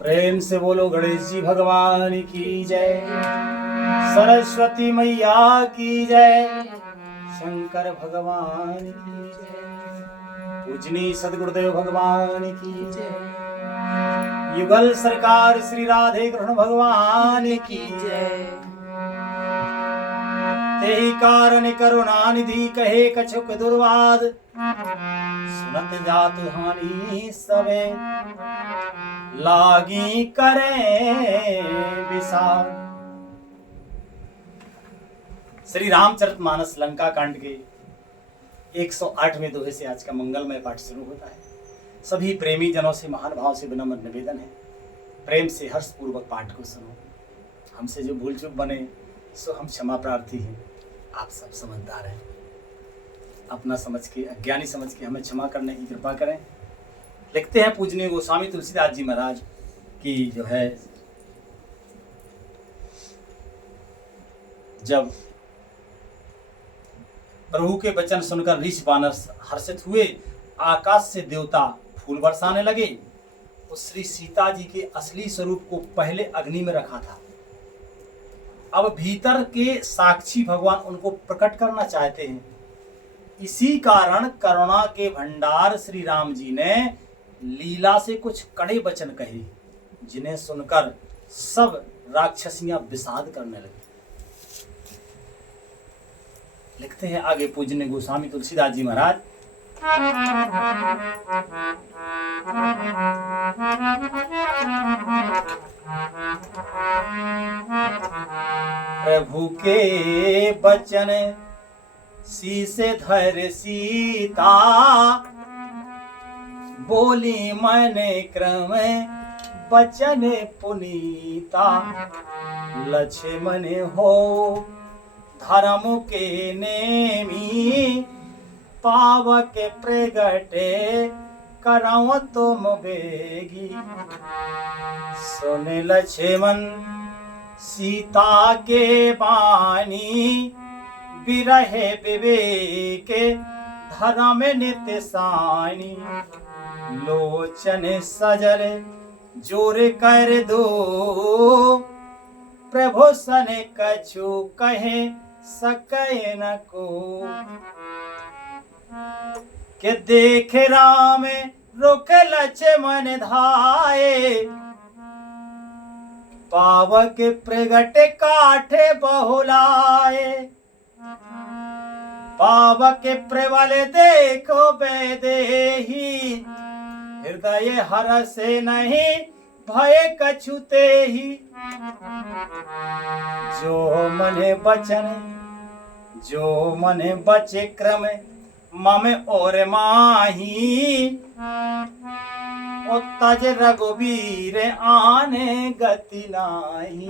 प्रेम से बोलो गणेश जी भगवान की जय, सरस्वती मैया की जय, शंकर भगवान की जय, पूजनी सदगुरुदेव भगवान की जय, युगल सरकार श्री राधे कृष्ण भगवान की जय। तेहि कारण करुणा निधि कहे कछुक दुर्वाद, सुनत जातु हानि सबे लागी करें विषाद। श्री रामचरितमानस लंका कांड के 108वें दोहे से आज का मंगलमय पाठ शुरू होता है। सभी प्रेमी जनों से महान भाव से विनम्र निवेदन है, प्रेम से हर्ष पूर्वक पाठ को सुनो। हमसे जो भूल चूक बने सो हम क्षमा प्रार्थी हैं। आप सब समझदार हैं, अपना समझ के अज्ञानी समझ के हमें क्षमा करने की कृपा करें। लिखते हैं पूजनीय गोस्वामी तुलसीदास जी महाराज की जो है, जब प्रभु के वचन सुनकर ऋषि वानर हर्षित हुए, आकाश से देवता फूल बरसाने लगे। उस श्री सीता जी के असली स्वरूप को पहले अग्नि में रखा था, अब भीतर के साक्षी भगवान उनको प्रकट करना चाहते हैं। इसी कारण करुणा के भंडार श्री राम जी ने लीला से कुछ कड़े वचन कहे, जिन्हें सुनकर सब राक्षसियां विषाद करने लगी। लिखते हैं आगे पूजनीय गोस्वामी तुलसीदास जी महाराज, प्रभु के वचन शीसे धर सीता, बोली मन क्रम वचन पुनीता। लक्ष्मण हो धर्म के नेमी, पावक प्रगटे करौ तुम बेगी। सुन लक्ष्मण सीता के बानी, बिरहे विवेक धर्म नित्य सानी। लोचन सजल जोर कर दो, प्रभु सन कछु कहे सके न को। के देख राम रुक लक्ष्मण धाये, पावक प्रगट काठे बहुलाए। पावक प्रबल देखो बेदेही, हृदय हरस नहीं भय कछुते ही। जो मन बचे क्रम मम और माही। तज रघुवीर आने गति नाही।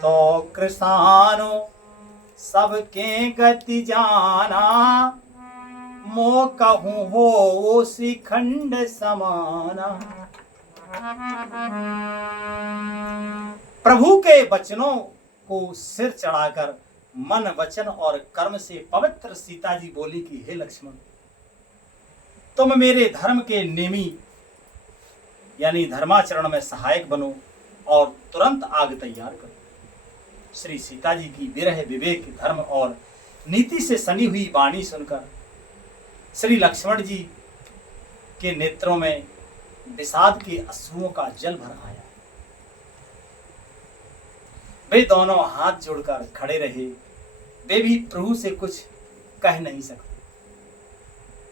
तो कृसानो सबके गति जाना, मो कहूँ हो श्रीखंड समाना। प्रभु के वचनों को सिर चढ़ाकर मन वचन और कर्म से पवित्र सीता जी बोली कि हे लक्ष्मण, तुम मेरे धर्म के नेमी यानी धर्माचरण में सहायक बनो और तुरंत आग तैयार करो। श्री सीता जी की विरह विवेक धर्म और नीति से सनी हुई वाणी सुनकर श्री लक्ष्मण जी के नेत्रों में विषाद के अश्रुओं का जल भर आया। वे दोनों हाथ जोड़कर खड़े रहे, वे भी प्रभु से कुछ कह नहीं सकते।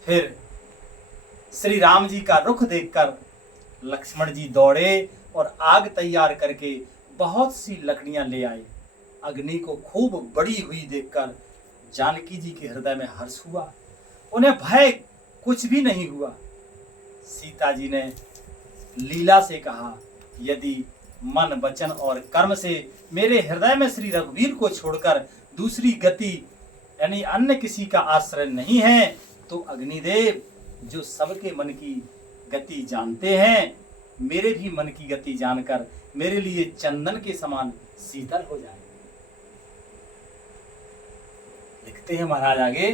फिर श्री राम जी का रुख देखकर लक्ष्मण जी दौड़े और आग तैयार करके बहुत सी लकड़ियां ले आए। अग्नि को खूब बड़ी हुई देखकर जानकी जी के हृदय में हर्ष हुआ, उन्हें भय कुछ भी नहीं हुआ। सीता जी ने लीला से कहा, यदि मन वचन और कर्म से मेरे हृदय में श्री रघुवीर को छोड़कर दूसरी गति यानी अन्य किसी का आश्रय नहीं है, तो अग्निदेव जो सबके मन की गति जानते हैं, मेरे भी मन की गति जानकर मेरे लिए चंदन के समान शीतल हो जाए। लिखते हैं महाराज आगे,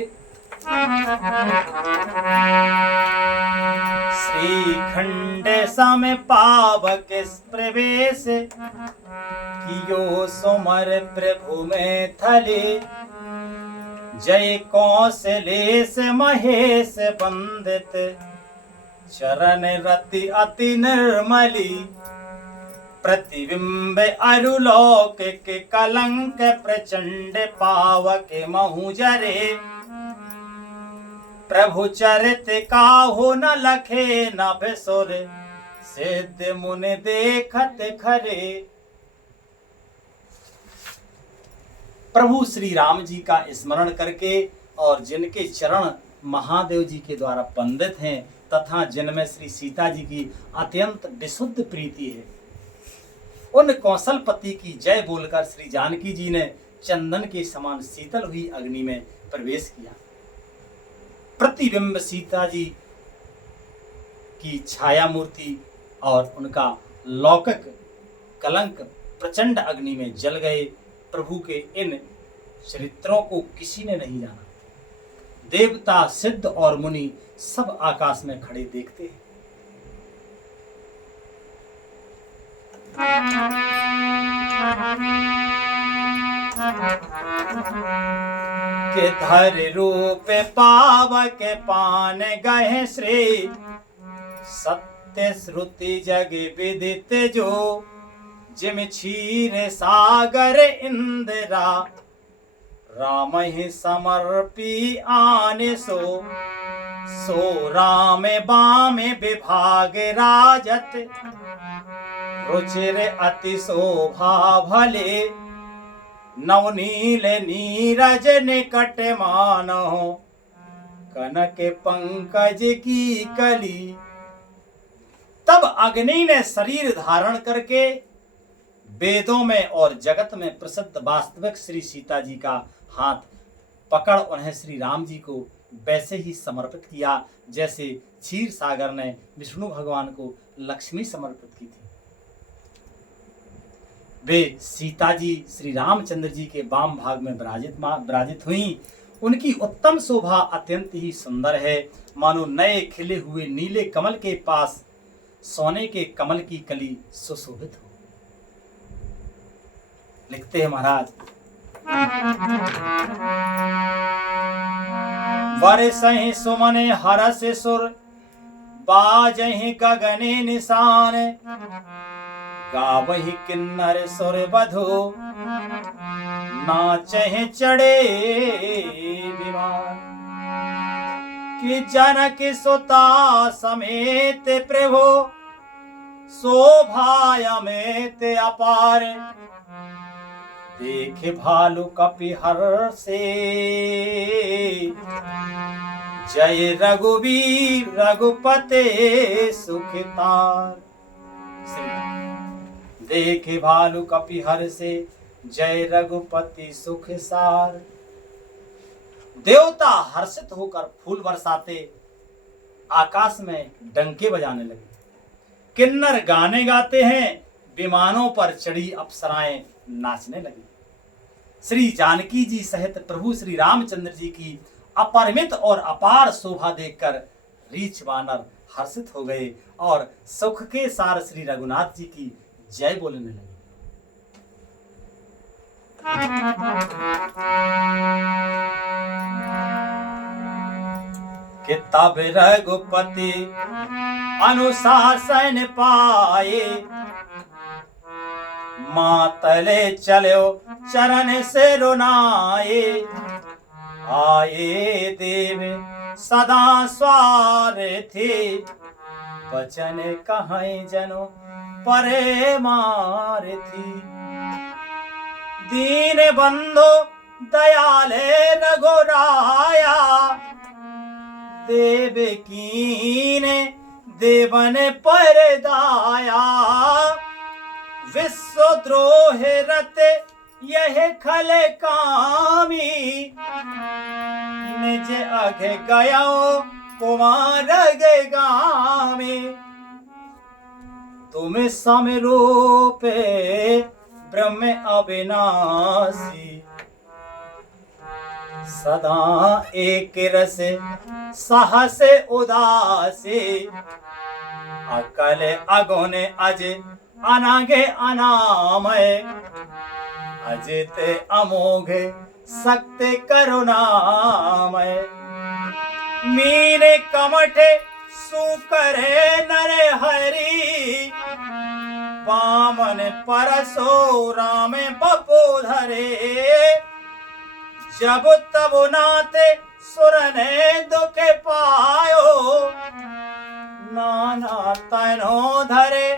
श्रीखंड सम पावक प्रवेश कियो सुमर प्रभु में थले जय कौशलेश महेश बंदित चरण रति अति निर्मली प्रतिबिंब अरुलोक के कलंक प्रचंड पावक महु जरे प्रभु चरित काहू न लखे न भिसुर सिद्ध मुनि देखत खरे। प्रभु श्री राम जी का स्मरण करके और जिनके चरण महादेव जी के द्वारा वंदित हैं तथा जिनमें श्री सीता जी की अत्यंत विशुद्ध प्रीति है, उन कौशलपति की जय बोलकर श्री जानकी जी ने चंदन के समान शीतल हुई अग्नि में प्रवेश किया। प्रतिबिंब सीता जी की छाया मूर्ति और उनका लौकिक कलंक प्रचंड अग्नि में जल गए। प्रभु के इन चरित्रों को किसी ने नहीं जाना। देवता सिद्ध और मुनि सब आकाश में खड़े देखते हैं। के धर रूप पावक पान गए श्री सत्य श्रुति जग विदित जो जिम क्षीर सागर इंदिरा राम ही समर्पी आने सो राम बाम विभाग राजत रुचिर अति शोभा भले नवनील नीरज निकट मानो कनक पंकज की कली। तब अग्नि ने शरीर धारण करके वेदों में और जगत में प्रसिद्ध वास्तविक श्री सीता जी का हाथ पकड़ उन्हें श्री राम जी को वैसे ही समर्पित किया जैसे क्षीर सागर ने विष्णु भगवान को लक्ष्मी समर्पित की थी। वे सीता जी श्री रामचंद्र जी के वाम भाग में विराजित हुई। उनकी उत्तम शोभा अत्यंत ही सुंदर है, मानो नए खिले हुए नीले कमल के पास सोने के कमल की कली सुशोभित हो। लिखते हैं महाराज, वर्षहि सुमने हरस सुर बाजहि गगने निशान गावहि किन्नर सुर बधो नाचहि चढ़े विमान कि जनक सुता समेत प्रभु शोभायमेत अपार देख भालु कपिहर से जय रघुवीर रघुपते सुखितार। देख भालु कपिहर से जय रघुपति सुख सार। देवता हर्षित होकर फूल बरसाते आकाश में डंके बजाने लगे। किन्नर गाने गाते हैं, विमानों पर चढ़ी अप्सराएं नाचने लगी। श्री जानकी जी सहित प्रभु श्री रामचंद्र जी की अपरिमित और अपार शोभा देखकर रीछ वानर हर्षित हो गए और सुख के सार श्री रघुनाथ जी की जय बोलने लगे। कि तब रघुपति अनुशासन पाए मातले चलो चरण से रुनाए आए देव सदा स्वार्थी वचन कहीं जनो परे मारथी दीन बंधु दयाले रघुराया देव कीने देवन पर दाया विश्वद्रोह रत यह खल कामी निज अघ गया कुमार गामी तुम समरूपे ब्रह्म अविनाशी सदा एक रस साहस उदासे, अकल अगुन अज अनागे अनामय, अजित अमोघ सक्त करुणामय। मीरे कमठ सुकरे नर हरि, वामन परशुराम बपोधरे, जब तब नाते सुरने दुख पायो, नाना तनो धरे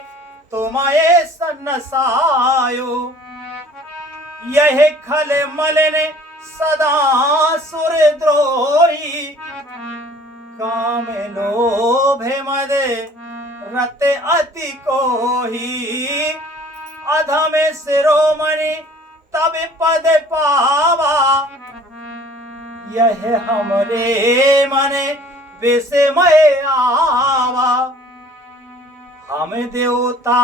तुम्हें सन्नसायो। यह खल मलिन सदा सुर द्रोही, काम लोभ मद रत अति कोही, अधम शिरोमणि तब पद पावा, यह हमरे मन विस्मय आवा। हम देवता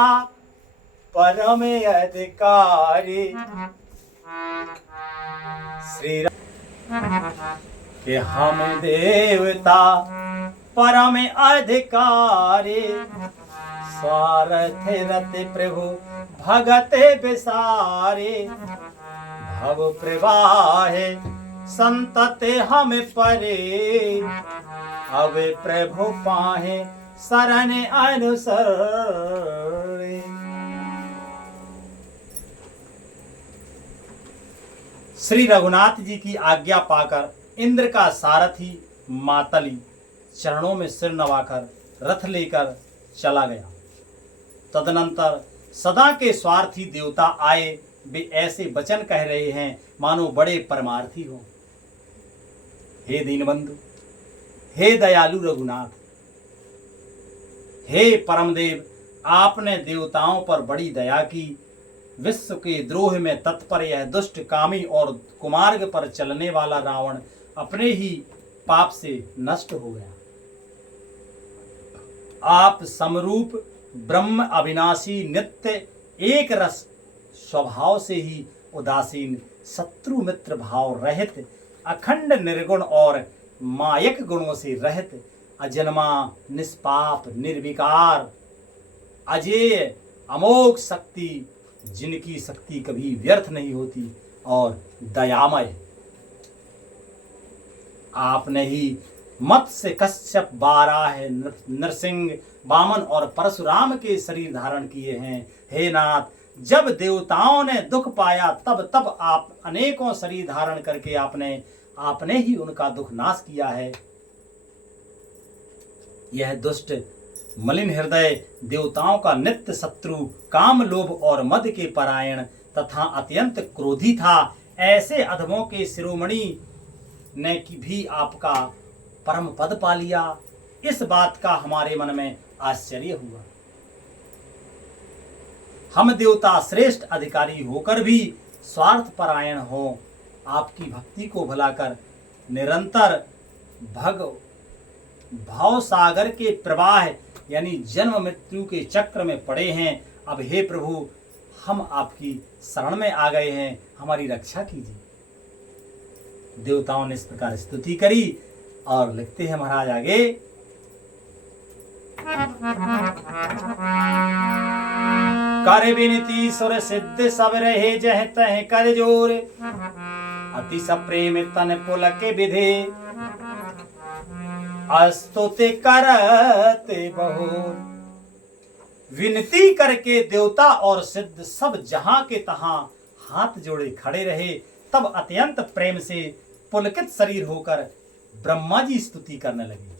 परम अधिकारी, श्री कि हम देवता परम अधिकारी, स्वार्थ रत प्रभु भगत विसारे, भव प्रवाह संतत हम परे, अब प्रभु पाहे शरण अनुसर। श्री रघुनाथ जी की आज्ञा पाकर इंद्र का सारथी मातली चरणों में सिर नवाकर रथ लेकर चला गया। तदनंतर सदा के स्वार्थी देवता आए, वे ऐसे वचन कह रहे हैं मानो बड़े परमार्थी हो। हे दीनबंधु, हे दयालु रघुनाथ, हे परमदेव, आपने देवताओं पर बड़ी दया की। विश्व के द्रोह में तत्पर यह दुष्ट कामी और कुमार्ग पर चलने वाला रावण अपने ही पाप से नष्ट हो गया। आप समरूप ब्रह्म अविनाशी नित्य एक रस स्वभाव से ही उदासीन, शत्रु मित्र भाव रहित, अखंड निर्गुण और मायक गुणों से रहित, अजन्मा निष्पाप निर्विकार, अजेय अमोघ शक्ति, जिनकी शक्ति कभी व्यर्थ नहीं होती, और दयामय। आपने ही मत्स्य कश्यप बाराह नरसिंह वामन और परशुराम के शरीर धारण किए हैं। हे नाथ, जब देवताओं ने दुख पाया तब आप अनेकों शरीर धारण करके आपने ही उनका दुख नाश किया है। यह दुष्ट मलिन हृदय देवताओं का नित्य शत्रु, काम लोभ और मद के परायण तथा अत्यंत क्रोधी था। ऐसे अधमों के शिरोमणि ने कि भी आपका परम पद पा लिया, इस बात का हमारे मन में आश्चर्य हुआ। हम देवता श्रेष्ठ अधिकारी होकर भी स्वार्थ परायण हो, आपकी भक्ति को भुलाकर निरंतर भाव सागर के प्रवाह यानी जन्म मृत्यु के चक्र में पड़े हैं। अब हे प्रभु, हम आपकी शरण में आ गए हैं, हमारी रक्षा कीजिए। देवताओं ने इस प्रकार स्तुति करी और लिखते हैं महाराज आगे, कर विनती सुर सिद्ध सब रहे जह तह कर जोर, अति सप्रेम तन पुलक विधे, स्तुति करते बहुर। विनती करके देवता और सिद्ध सब जहां के तहां हाथ जोड़े खड़े रहे। तब अत्यंत प्रेम से पुलकित शरीर होकर ब्रह्मा जी स्तुति करने लगे।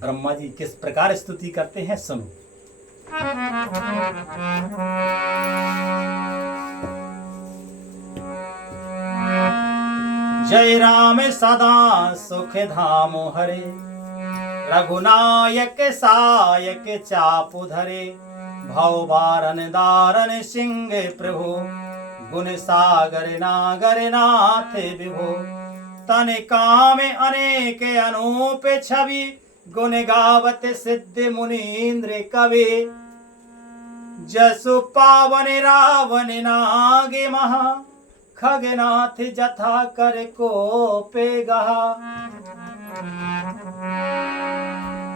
ब्रह्मा जी किस प्रकार स्तुति करते हैं सुनो। जय राम सदा सुख धाम हरे, रघुनायक सायक चापु धरे, भव बारन दारन सिंह प्रभु, गुण सागर नागर नाथ विभो, तन काम अनेक अनूप छवि, गुण गावत सिद्ध मुनीन्द्र कवि, जसु पावन रावण नागे महा, खगनाथ जथा कर को पे गहा।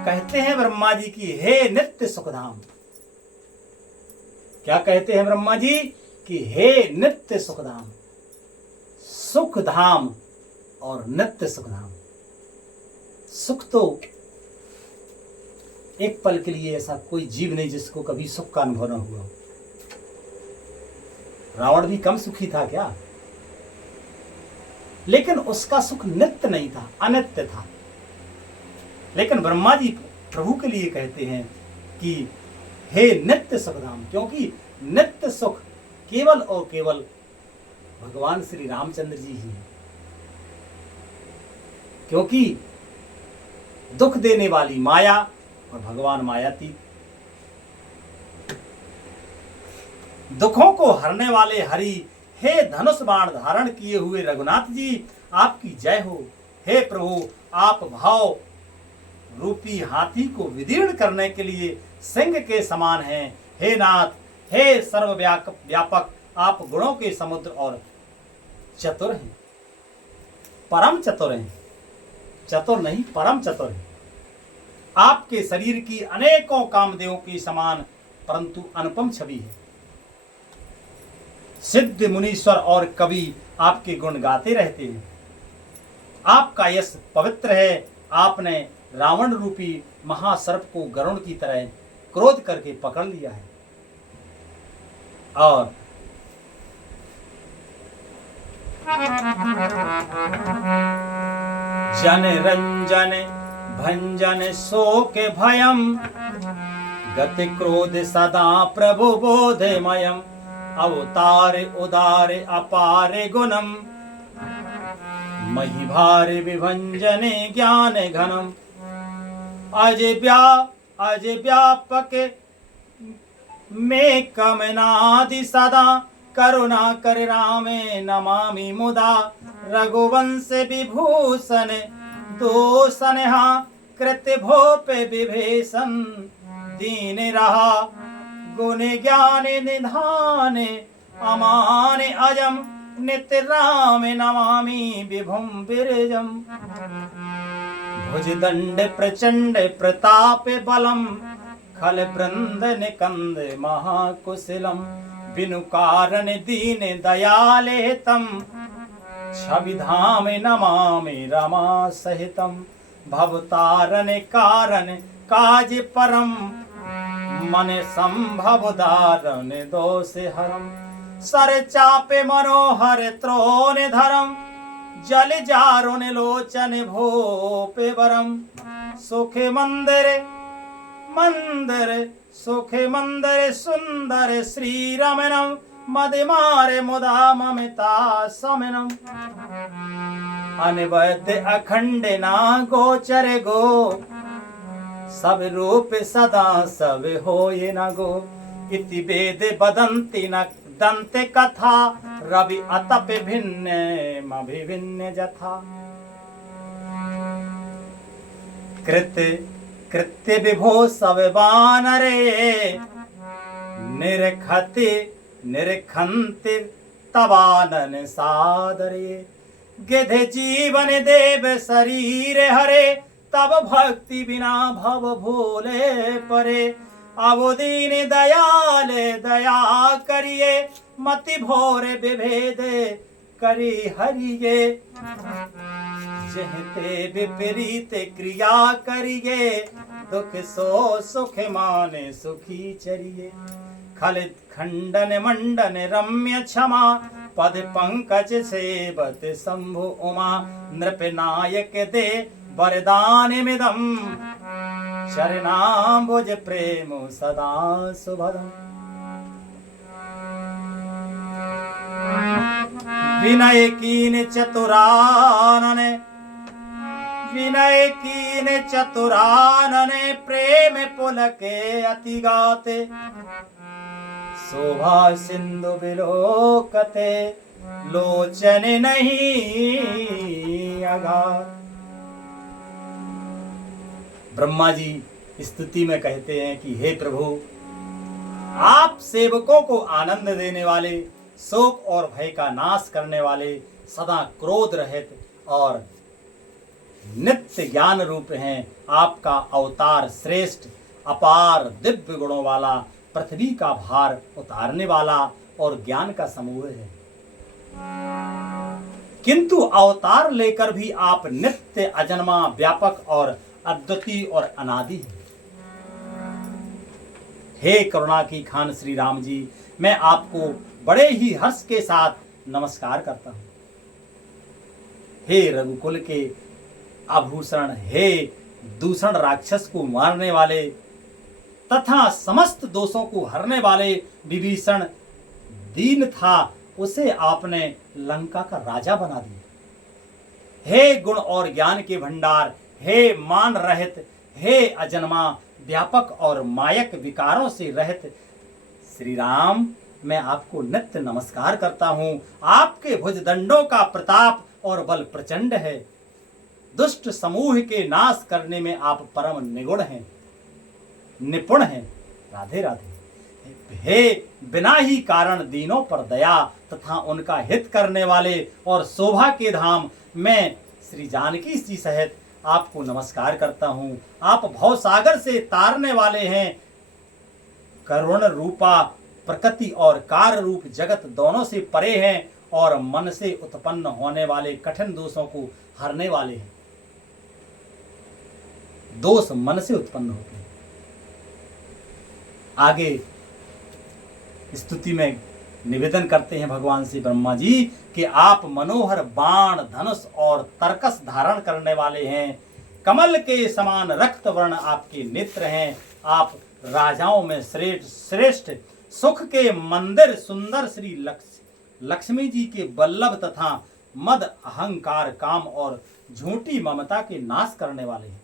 कहते हैं ब्रह्मा जी की हे नित्य सुखधाम। क्या कहते हैं ब्रह्मा जी कि हे नित्य सुखधाम। सुखधाम और नित्य सुखधाम। सुख तो एक पल के लिए ऐसा कोई जीव नहीं जिसको कभी सुख का अनुभव न हुआ। रावण भी कम सुखी था क्या? लेकिन उसका सुख नित्य नहीं था, अनित्य था। लेकिन ब्रह्मा जी प्रभु के लिए कहते हैं कि हे नित्य सुखधाम, क्योंकि नित्य सुख केवल और केवल भगवान श्री रामचंद्र जी ही हैं। क्योंकि दुख देने वाली माया और भगवान मायातीत। दुखों को हरने वाले हरि, हे धनुष बाण धारण किए हुए रघुनाथ जी, आपकी जय हो। हे प्रभु, आप भाव रूपी हाथी को विदीर्ण करने के लिए सिंह के समान हैं। हे नाथ, हे सर्वव्यापक, आप गुणों के समुद्र और चतुर हैं, परम चतुर हैं। चतुर नहीं, परम चतुर हैं। आपके शरीर की अनेकों कामदेवों के समान परंतु अनुपम छवि है। सिद्ध मुनीश्वर और कवि आपके गुण गाते रहते हैं। आपका यश पवित्र है। आपने रावण रूपी महासर्प को गरुड़ की तरह क्रोध करके पकड़ लिया है। और जन रंजन भंजन शोक भयम, गति क्रोध सदा प्रभु बोधमयम, अवतार उदार अपार गुणम, महिभार विभंजने ज्ञान घनम, अज व्यापक में कमनादि सदा, करुणा कर रामे नमामि मुदा, रघुवंश विभूषण दोषनहा, कृत भोप विभीषण दीन रहा, गुण ज्ञान निधान अमान अजम, नित्य राम नमामि विभुम विरजम, भुजदंड प्रचंड प्रताप बलम, खल वृंद निकंद महाकुशलम, बिनु कारण दीन दयाले तम, छवि धाम नमामि रमा सहितम, भवतारण कारण काज परम, मन संभव दारण दोष हरम, सर चापे मनोहर त्रोण धरम, जल जारुण लोचन भोपे वरम, सुखे मंदिर सुखे मंदिर सुंदर श्री रमणम, मदिमारे मुदा ममिता समनम, अनिवद्य अखंड ना गोचर गो, सब रूप सदा सब होय न गो, इति वेद बदंति न दंत कथा, रवि अतप भिन्न अभिभिन्न जथा, कृत्य विभो सब बानरे, निरखंति तबानन सादरे, गिध जीवन देव शरीर हरे, तब भक्ति बिना भव भूले परे, अवदीन दयाल दया करिए, मति भोर विभेद करी हरिये, जहते विपरीत क्रिया करिए, दुख सो सुख माने सुखी चरिए, खल खंडन मंडन रम्य क्षमा, पद पंकज सेवत शंभु उमा, नृप नायक दे वरदान मिदम, चरणाम्बुज प्रेम सदा सुभदम, विनय कीन चतुरानन, प्रेम पुलके अति गाते, शोभा सिंधु विलोकते, लोचन नहीं अगाध। ब्रह्मा जी स्तुति में कहते हैं कि हे प्रभु, आप सेवकों को आनंद देने वाले, शोक और भय का नाश करने वाले, सदा क्रोध रहित और नित्य ज्ञान रूप हैं। आपका अवतार श्रेष्ठ, अपार, दिव्य गुणों वाला, पृथ्वी का भार उतारने वाला और ज्ञान का समूह है। किंतु अवतार लेकर भी आप नित्य, अजन्मा, व्यापक और अद्वितीय और अनादि हैं। हे करुणा की खान श्री राम जी, मैं आपको बड़े ही हर्ष के साथ नमस्कार करता हूं। हे रघुकुल के आभूषण, हे दूषण राक्षस को मारने वाले तथा समस्त दोषों को हरने वाले विभीषण दीन था, उसे आपने लंका का राजा बना दिया। हे गुण और ज्ञान के भंडार, हे मान रहित, हे अजन्मा, व्यापक और मायक विकारों से रहित श्री राम, मैं आपको नित्य नमस्कार करता हूं। आपके भुजदंडों का प्रताप और बल प्रचंड है। दुष्ट समूह के नाश करने में आप परम निगुण हैं, निपुण हैं। राधे राधे। हे बिना ही कारण दीनों पर दया तथा उनका हित करने वाले और शोभा के धाम, मैं श्री जानकी जी सहित आपको नमस्कार करता हूं। आप भवसागर से तारने वाले हैं। करुण रूपा प्रकृति और कार्य रूप जगत दोनों से परे हैं और मन से उत्पन्न होने वाले कठिन दोषों को हरने वाले हैं। दोष मन से उत्पन्न होते हैं। आगे स्तुति में निवेदन करते हैं भगवान श्री ब्रह्मा जी कि आप मनोहर बाण, धनुष और तरकस धारण करने वाले हैं। कमल के समान रक्त वर्ण आपके नेत्र हैं। आप राजाओं में श्रेष्ठ, सुख के मंदिर सुंदर श्री लक्ष्मी जी के वल्लभ तथा मद, अहंकार, काम और झूठी ममता के नाश करने वाले हैं।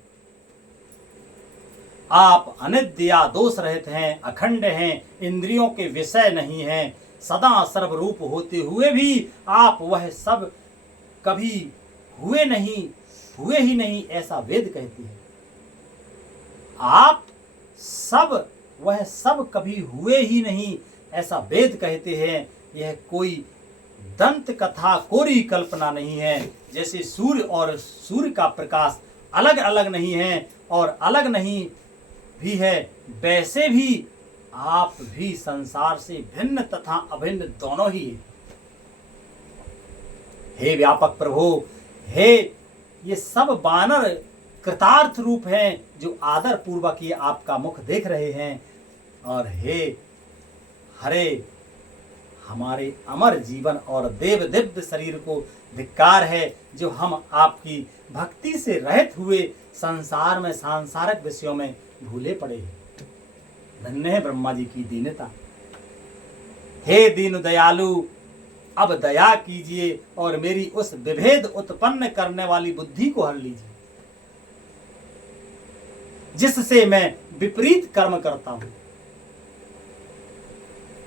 आप अनिद्या, दोष रहित हैं, अखंड हैं, इंद्रियों के विषय नहीं हैं, सदा सर्वरूप होते हुए भी आप वह सब कभी हुए ही नहीं, ऐसा वेद कहती है। आप सब वह सब कभी हुए ही नहीं, ऐसा वेद कहते हैं। यह कोई दंत कथा, कोरी कल्पना नहीं है। जैसे सूर्य और सूर्य का प्रकाश अलग अलग नहीं है और अलग नहीं भी है, वैसे भी आप भी संसार से भिन्न तथा अभिन्न दोनों ही हैं। हे व्यापक प्रभु, हे ये सब वानर कृतार्थ रूप हैं जो आदर पूर्वक ये आपका मुख देख रहे हैं। और हे हरे, हमारे अमर जीवन और देव दिव्य शरीर को धिक्कार है जो हम आपकी भक्ति से रहित हुए संसार में सांसारिक विषयों में भूले पड़े हैं। धन्य है ब्रह्मा जी की दीनता। हे दीन दयालु, अब दया कीजिए और मेरी उस विभेद उत्पन्न करने वाली बुद्धि को हर लीजिए जिससे मैं विपरीत कर्म करता हूं।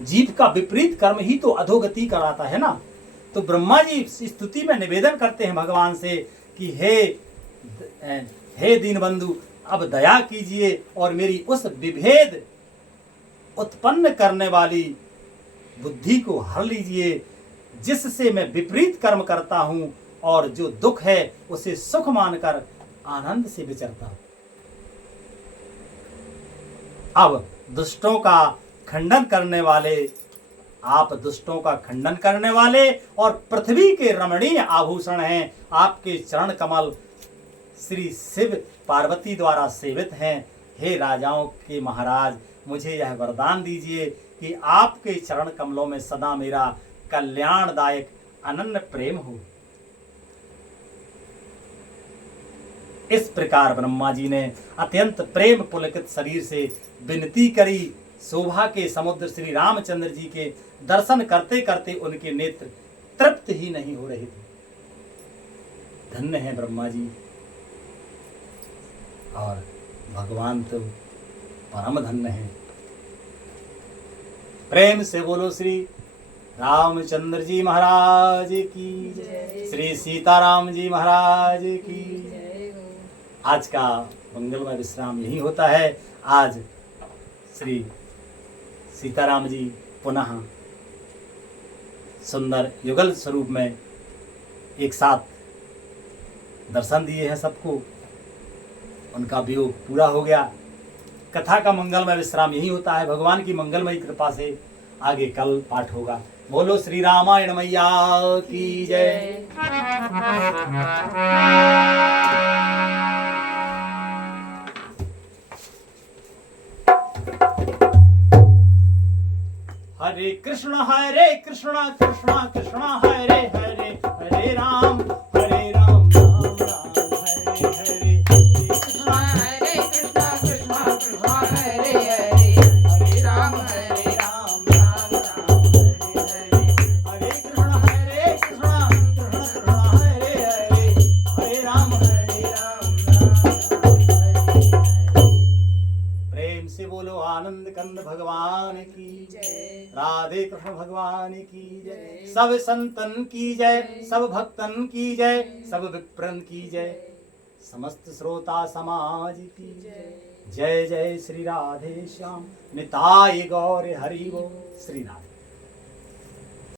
जीव का विपरीत कर्म ही तो अधोगति कराता है ना। तो ब्रह्मा जी स्तुति में निवेदन करते हैं भगवान से कि हे दीनबंधु, अब दया कीजिए और मेरी उस विभेद उत्पन्न करने वाली बुद्धि को हर लीजिए जिससे मैं विपरीत कर्म करता हूं और जो दुख है उसे सुख मानकर आनंद से विचरता हूं। अब दुष्टों का खंडन करने वाले, आप दुष्टों का खंडन करने वाले और पृथ्वी के रमणीय आभूषण हैं। आपके चरण कमल श्री शिव पार्वती द्वारा सेवित हैं। हे राजाओं के महाराज, मुझे यह वरदान दीजिए कि आपके चरण कमलों में सदा मेरा कल्याणदायक अनन्य प्रेम हो। इस प्रकार ब्रह्मा जी ने अत्यंत प्रेम पुलकित शरीर से विनती करी। शोभा के समुद्र श्री रामचंद्र जी के दर्शन करते करते उनके नेत्र तृप्त ही नहीं हो रहे थे। धन्य है ब्रह्मा जी, और भगवान तो परम धन्य है। प्रेम से बोलो श्री रामचंद्र जी महाराज की जय, श्री सीताराम जी महाराज की जय। आज का मंगलमय विश्राम यही होता है। आज श्री सीताराम जी पुनः सुंदर युगल स्वरूप में एक साथ दर्शन दिए हैं सबको। उनका वियोग पूरा हो गया। कथा का मंगलमय विश्राम यही होता है। भगवान की मंगलमयी कृपा से आगे कल पाठ होगा। बोलो श्री रामायण मैया की जय। हरे कृष्ण कृष्ण कृष्ण हरे हरे, हरे राम राम राम हरे हरे। कृष्ण कृष्ण कृष्ण कृष्ण हरे हरे, हरे राम राम राम हरे हरे। हरे कृष्ण कृष्ण कृष्ण कृष्ण हरे हरे, हरे राम राम हरे हरे। प्रेम से बोलो आनंद कंद भगवान की जय, राधे कृष्ण भगवान की जय। सब संतन की जय, सब भक्तन की जय, सब विप्रन की जय, समस्त श्रोता समाज की जय। जय जय श्री राधे श्याम, निताय गौर हरि बोल। श्री राधे।